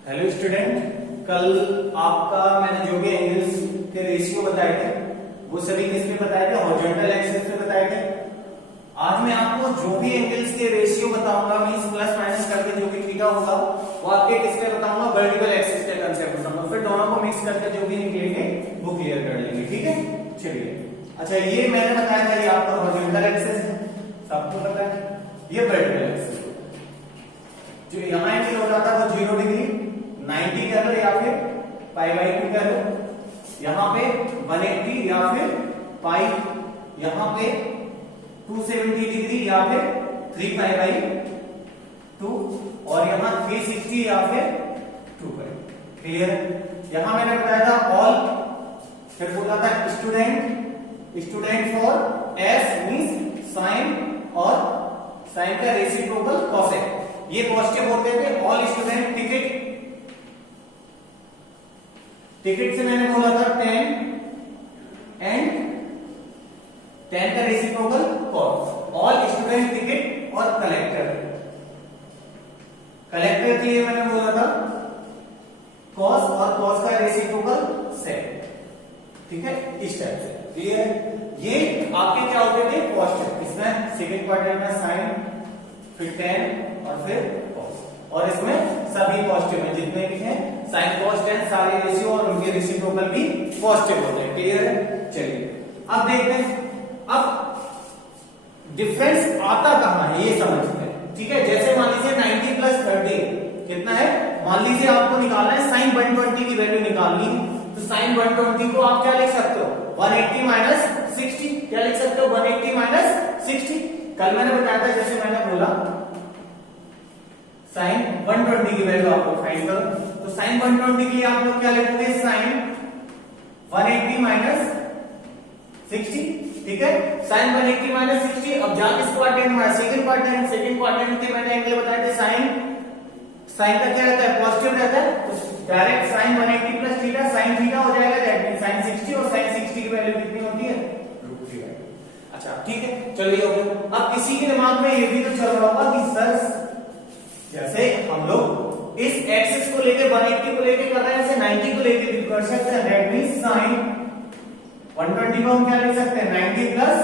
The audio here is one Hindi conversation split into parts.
हेलो स्टूडेंट, कल आपका मैंने जो भी एंगल्स के रेशियो बताए थे वो सभी किस पे बताए थे? हॉरिजॉन्टल एक्सिस पे बताए थे। आज मैं आपको जो भी एंगल्स के रेशियो बताऊंगा मींस प्लस माइनस करके जो भी थीटा होगा वो आपके किस पे बताऊंगा? वर्टिकल एक्सिस के कंसेप्ट बताऊंगा। फिर दोनों को मिक्स करके जो भी निकलेंगे वो क्लियर कर लेंगे, ठीक है? चलिए, अच्छा ये मैंने बताया था, ये आपका हॉरिजॉन्टल एक्सिस है, सबको पता है। ये वर्टिकल एक्सिस जो यहाँ एंगल हो रहा था वो 0 डिग्री 90 कह लो या फिर π/2 कह लो, यहाँ पे 180 या फिर पाई, यहाँ पे 270 डिग्री या फिर 3π/2 और यहाँ 360 या फिर 2π। क्लियर? यहां मैंने बताया था ऑल, फिर बोला था student for S means sine और साइन का रेसिप्रोकल कॉसेक, ये पॉजिटिव होते थे। ऑल स्टूडेंट टिकट से मैंने बोला था 10 एंड 10 का reciprocal cos. All student ticket और कलेक्टर के लिए मैंने बोला था कॉस और कॉस का रेसिप्रोकल सेक, ठीक है? इस टाइप से। क्लियर? ये आपके क्या होते थे? पॉजिटिव। इसमें सेकंड क्वाड्रेंट में साइन, फिर 10 और फिर कॉस, और इसमें सभी पॉजिटिव है जितने भी हैं, साइन कॉस टेन सारे रेशियो और उनके रेसिप्रोकल भी पॉजिटिव होते हैं। क्लियर है? चलिए अब देखते हैं अब डिफरेंस आता कहां है ये समझते हैं, ठीक है? जैसे मान लीजिए 90 प्लस 30 कितना है? मान लीजिए आपको निकालना है साइन 120 की वैल्यू निकालनी है, तो साइन 120 को आप क्या लिख सकते हो? 180 माइनस 60। क्या लिख सकते हो? 180 माइनस 60। कल मैंने बताया था, जैसे मैंने बोला साइन 120 की वैल्यू आपको फाइंड करो, तो साइन 120 के लिए आप लोग क्या लिखोगे? साइन 180 माइनस 60, ठीक है? Sine 180 minus 60। अब जाके इस क्वाड्रेंट में सेकंड क्वाड्रेंट के मैंने एंगल बताए थे, साइन का क्या रहता है? पॉजिटिव रहता है, तो direct sine 180 plus theta sine theta हो जाएगा, दैट मींस साइन 60, और साइन 60 की वैल्यू कितनी होती है? √3। अच्छा ठीक है, चलो ये हो गया। अब किसी के दिमाग में ये भी तो चल रहा होगा कि सर जैसे हम लोग इस एक्सिस को लेके 180 को लेके कर रहे हैं, ऐसे 90 को लेके भी कर सकते हैं, दैट मींस साइन 120 को हम क्या लिख सकते हैं? 90 प्लस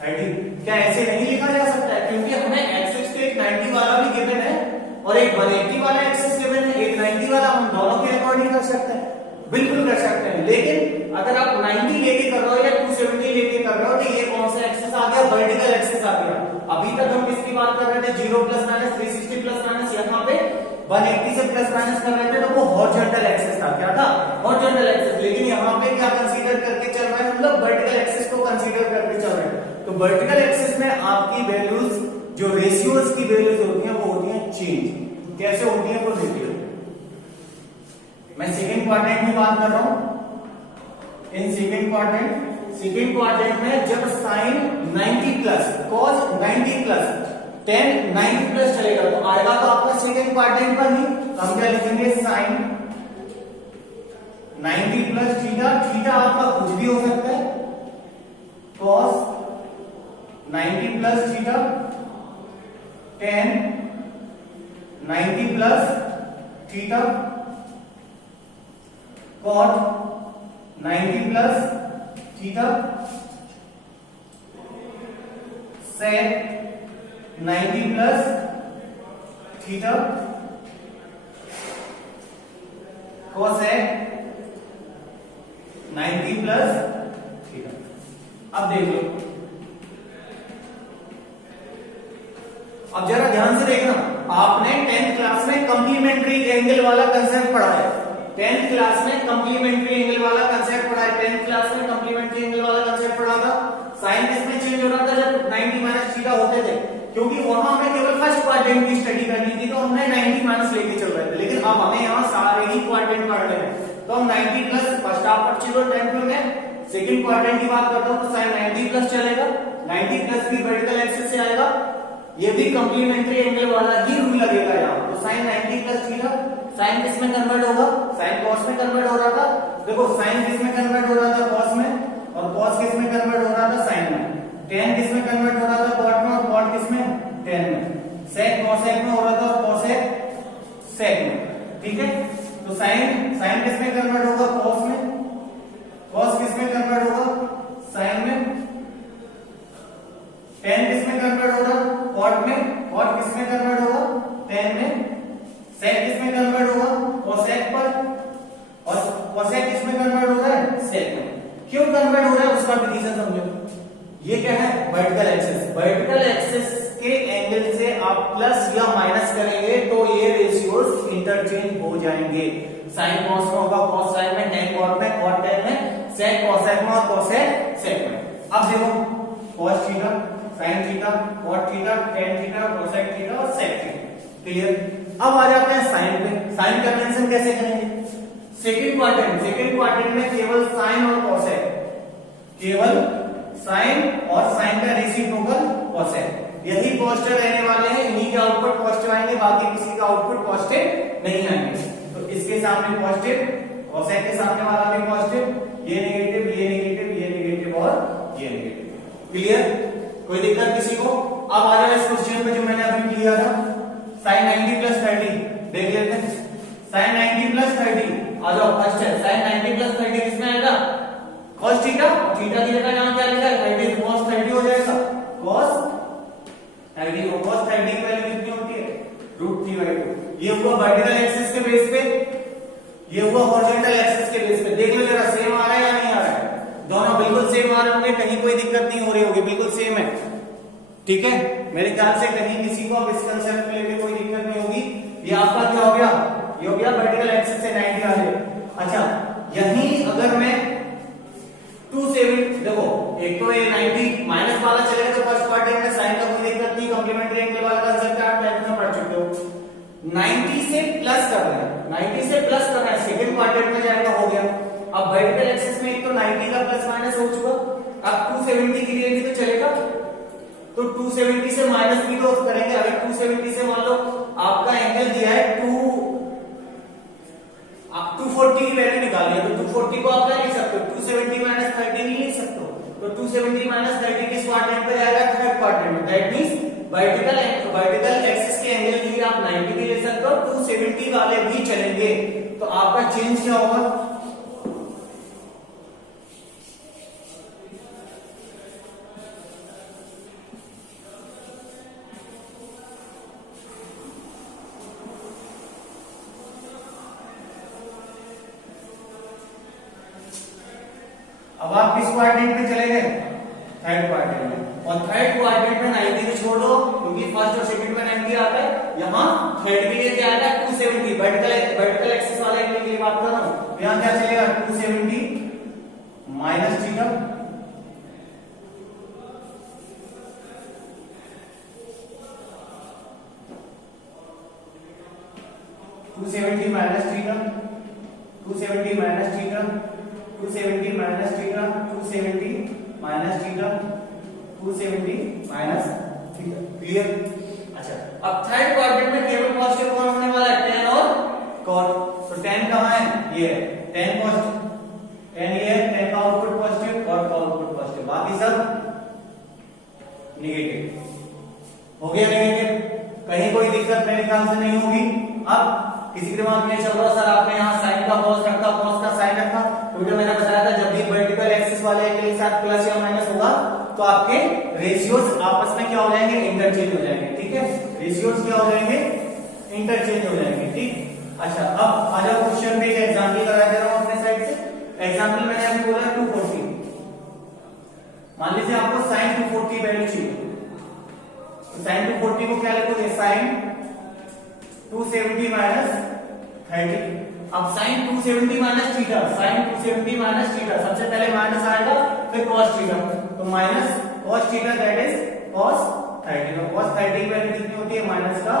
30। क्या ऐसे नहीं लिखा जा सकता है? क्योंकि हमें एक्सिस पे एक 90 वाला भी गिवन है और एक 180 वाला एक्सिस गिवन है, एक 90 वाला, हम दोनों के अकॉर्डिंग कर सकते हैं, बिल्कुल कर सकते हैं। लेकिन अगर आप 90 लेके कर रहे हो या 270 लेके कर रहे हो, तो ये कौन सा एक्सिस आ गया? वर्टिकल एक्सिस आ गया। अभी तक हम किसकी बात कर रहे थे? 0 प्लस माइनस 360 प्लस माइनस, यहाँ पे 180 से प्लस माइनस कर रहे थे, तो वो हॉरिजॉन्टल एक्सिस था। क्या था? Horizontal axis. लेकिन यहाँ पे क्या कंसीडर करके चल रहा है? मतलब वर्टिकल एक्सिस को कंसीडर करके चल रहे हैं। तो वर्टिकल एक्सिस में आपकी वैल्यूज, जो रेशियोज की वैल्यूज होती हैं, वो होती हैं चेंज। कैसे होती है वो देखिए। मैं सेकंड क्वाड्रेंट की बात कर रहा हूं। इन सेकंड क्वाड्रेंट में जब sine 90 plus cos 90 plus 10 90 plus चलेगा तो आएगा तो आपका सेकंड क्वाड्रेंट पर ही, तो हम क्या लिखेंगे? साइन 90 प्लस थीटा, थीटा आपका कुछ भी हो सकता है, cos 90 plus theta 10 90 plus theta cot 90 plus theta sec 90 plus theta cosec 90 plus theta. अब देख लो, अब जरा ध्यान से देखना, आपने 10th क्लास में कंप्लीमेंट्री एंगल वाला कंसेप्ट पढ़ा है। 10th क्लास में कंप्लीमेंट्री एंगल वाला कंसेप्ट पढ़ा है। 10th क्लास में कंप्लीमेंट्री एंगल वाला कंसेप्ट पढ़ा था। साइन किसमें चेंज हो रहा था? जब 90 माइनस थीटा होते थे, क्योंकि वहां हमें केवल फर्स्ट क्वाड्रेंट की स्टडी करनी थी, तो हमने 90 माइनस लेके चल रहे थे। लेकिन अब हमें यहाँ सारे ही क्वाड्रेंट पढ़ रहे हैं, तो हम 90 प्लस फर्स्ट आप पढ़ चुके हो 10th में। सेकंड क्वाड्रेंट की बात करता हूं तो साइन 90 प्लस चलेगा, 90 प्लस भी वर्टिकल एक्सिस से आएगा, ये भी कंप्लीमेंट्री एंगल वाला ही रूल लगेगा यहाँ। तो साइन 90 प्लस थीटा, साइन किस में कन्वर्ट होगा? साइन कॉस में कन्वर्ट हो रहा था। देखो साइन किस में कन्वर्ट हो रहा था? कॉस में, और कॉस किस में कन्वर्ट हो रहा था? साइन में। 10 किस में कन्वर्ट हो रहा था? कॉट में, और कॉट किस में? 10 में। सेक कॉसेक में हो रहा था और कॉसेक सेक में। ठीक है। तो साइन साइन किस में कन्वर्ट होगा? कॉस में। कॉस किस में कन्वर्ट होगा? साइन में। टेन किस में कन्वर्ट होगा? कॉट में। कॉट किस में कन्वर्ट होगा? टेन में। सेक किस में कन्वर्ट होगा? कोसेक पर। और कोसेक किस में कन्वर्ट हो रहा है? सेक में। क्यों कन्वर्ट हो रहा है उसका भी रीजन समझो। ये क्या है? Vertical axis. वर्टिकल एक्सिस के एंगल से आप प्लस या माइनस करेंगे तो ये रेशियोज इंटरचेंज हो जाएंगे। साइन कॉस में होगा कॉस साइन में, टेन कॉट में, कॉट टेन में, सेक कोसेक में और कोसेक सेक में। अब देखो cos theta, sine theta, cot theta, tan theta, cosec theta और सेक थीटा। क्लियर? अब आ जाते हैं साइन पे। साइन कन्वेंशन कैसे करेंगे? सेकंड क्वाड्रेंट में केवल साइन और कोसेक, केवल साइन और साइन का रेसिप्रोकल कोसेक, यही पॉजिटिव रहने वाले हैं। इन्हीं के आउटपुट पॉजिटिव आएंगे, बाकी किसी का आउटपुट पॉजिटिव नहीं आएंगे। तो इसके सामने पॉजिटिव, कोसेक के सामने वाला भी पॉजिटिव, ये नेगेटिव, ये नेगेटिव, ये नेगेटिव और ये नेगेटिव। क्लियर? कोई दिक्कत किसी को? अब आ जाओ इस क्वेश्चन पे जो मैंने अभी किया था, साइन 90 प्लस 30 देख लेते हैं। साइन 90 प्लस 30 आ जाओ। फर्स्ट है साइन 90 प्लस 30 किसमें आएगा? cos theta. थीटा की जगह यहां क्या लिखा है? 30 cos 30 हो जाएगा। cos 30 को cos 30 की वैल्यू कितनी होती है? √3/2। ये हुआ वर्टिकल एक्सिस के बेस पे, ये हुआ हॉरिजॉन्टल एक्सिस के बेस पे। देख लो जरा सेम आ रहा है या नहीं आ रहा है? दोनों बिल्कुल सेम आ रहे होंगे, कहीं कोई दिक्कत नहीं हो रही होगी, बिल्कुल सेम है। ठीक है, मेरे ख्याल से कहीं किसी को अब इस कंसेप्ट में लेके कोई दिक्कत नहीं होगी। ये आपका क्या हो गया? ये हो गया वर्टिकल एक्सिस से 90 आ रहे। अच्छा, यही अगर मैं 270, देखो एक तो ये 90 माइनस वाला चलेगा तो फर्स्ट क्वाड्रेंट में साइन का कोई दिक्कत नहीं, कॉम्प्लीमेंट्री एंगल वाला कंसेप्ट आप 10th में पढ़ चुके हो। 90 से प्लस कर रहे हैं, 90 से प्लस कर रहे हैं, सेकंड क्वाड्रेंट में जाएगा, हो गया। अब वर्टिकल एक्सिस में एक तो 90 का प्लस माइनस हो चुका, अब 270 के लिए भी तो चलेगा, तो 270 से माइनस भी तो करेंगे। अगर 270 से मान लो आपका एंगल दिया है 240 की वैल्यू निकालिए, तो 240 को आप क्या लिख सकते हो? 270 माइनस 30 नहीं लिख सकते हो। तो 270 माइनस 30 किस क्वाड्रेंट पे जाएगा? थर्ड क्वाड्रेंट में। दैट मींस वर्टिकल एक्सिस के एंगल के लिए आप 90 भी ले सकते हो, 270 वाले भी चलेंगे। तो आपका चेंज क्या होगा? अब आप किस क्वाड्रेंट में चले गए? थर्ड क्वाड्रेंट में। और थर्ड क्वाड्रेंट में 90 को छोड़ दो, क्योंकि फर्स्ट और सेकंड में 90 आता है, यहां थर्ड के लिए क्या आएगा? 270। वर्टिकल एक्सिस वाले एंगल की बात कर रहा हूं, तो यहां क्या चलेगा? 270 minus theta, 270 minus theta, 270 minus theta, 270 minus theta, 270 minus theta, 270 minus theta. Clear? अच्छा, अब थर्ड क्वाड्रेंट में केवल पॉजिटिव कौन होने वाला है? tan और cot। तो tan कहां है? ये है tan पॉजिटिव, tan ये है, tan का आउटपुट पॉजिटिव, cot का आउटपुट पॉजिटिव, बाकी सब नेगेटिव। हो गया नेगेटिव? कहीं कोई दिक्कत मेरे ख्याल से नहीं होगी। अब किसी के दिमाग में चल रहा सर आपने यहाँ साइन का कॉस रखा, कॉस का साइन रखा, क्योंकि मैंने बताया था जब भी वर्टिकल एक्सिस वाले एंगल के साथ प्लस या माइनस होगा तो आपके रेशियोज आपस में क्या हो जाएंगे? इंटरचेंज हो जाएंगे। ठीक है, रेशियोज क्या हो जाएंगे? इंटरचेंज हो जाएंगे। ठीक। अच्छा, अब आ जाओ क्वेश्चन पे एक एग्जांपल करा दे रहा हूं अपने साइड से। एग्जांपल मैंने अभी बोला 240, मान लीजिए आपको साइन 240 वैल्यू चाहिए, तो साइन 240 को क्या लिखोगे? Sine 270 minus 30। अब sine 270 minus theta, sine 270 minus theta, सबसे पहले माइनस आएगा फिर cos थीटा, तो minus cos theta that is cos 30। तो cos 30 की वैल्यू कितनी होती है? माइनस का,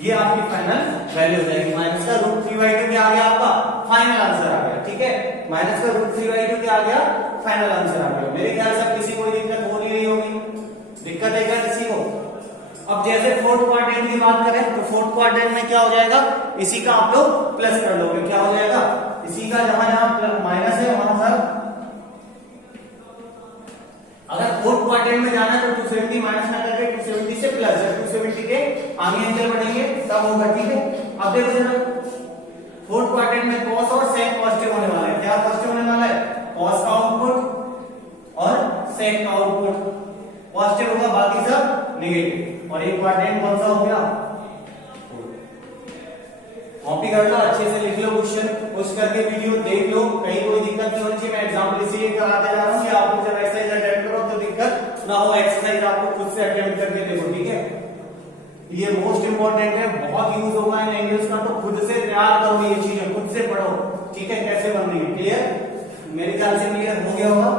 ये आपकी फाइनल वैल्यू हो जाएगी। माइनस का √3/2 क्या आ गया? आपका फाइनल आंसर आ गया। ठीक है, माइनस का √3/2 क्या आ गया? फाइनल आंसर आ गया। मेरे ख्याल से किसी को दिक्कत हो नहीं रही होगी, दिक्कत है क्या किसी को? अब जैसे फोर्थ क्वाड्रेंट की बात करें तो फोर्थ क्वाड्रेंट में क्या हो जाएगा? इसी का आप लोग प्लस कर लोगे, क्या हो जाएगा? इसी का जहां जहां माइनस है वहां पर, अगर फोर्थ क्वाड्रेंट में जाना है तो 270 माइनस ना करके 270 से प्लस है, 270 के आगे एंगल बढ़ेंगे तब होगा। ठीक है, अब देखो जरा, फोर्थ क्वाड्रेंट में कॉस और सेक पॉजिटिव होने वाला है। क्या पॉजिटिव होने वाला है? कॉस का आउटपुट और सेक का आउटपुट पॉजिटिव होगा, बाकी सब नेगेटिव। और एक क्वाड्रेंट कौन सा हो गया? कॉपी कर लो, अच्छे से लिख लो क्वेश्चन, पुश करके वीडियो देख लो, कहीं कोई दिक्कत नहीं होनी चाहिए। मैं एग्जांपल इसलिए कराते जा रहा हूँ कि आप लोग जब एक्सरसाइज अटेम्प्ट करो तो दिक्कत ना हो, एक्सरसाइज आपको खुद से अटेम्प्ट करके देखो, ठीक है। ये मोस्ट इंपॉर्टेंट है, बहुत यूज होगा इन एंगल्स का, तो खुद से तैयार करो ये चीजें, खुद से पढ़ो, ठीक है, कैसे बन रही है। क्लियर? मेरे ख्याल से क्लियर हो गया होगा,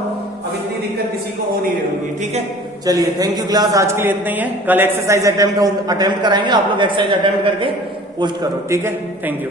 अब इतनी दिक्कत किसी को हो नहीं रही होगी, ठीक है। चलिए, थैंक यू क्लास, आज के लिए इतना ही है। कल एक्सरसाइज अटेम्प्ट कराएंगे, आप लोग एक्सरसाइज अटेम्प्ट करके पोस्ट करो, ठीक है। Thank you.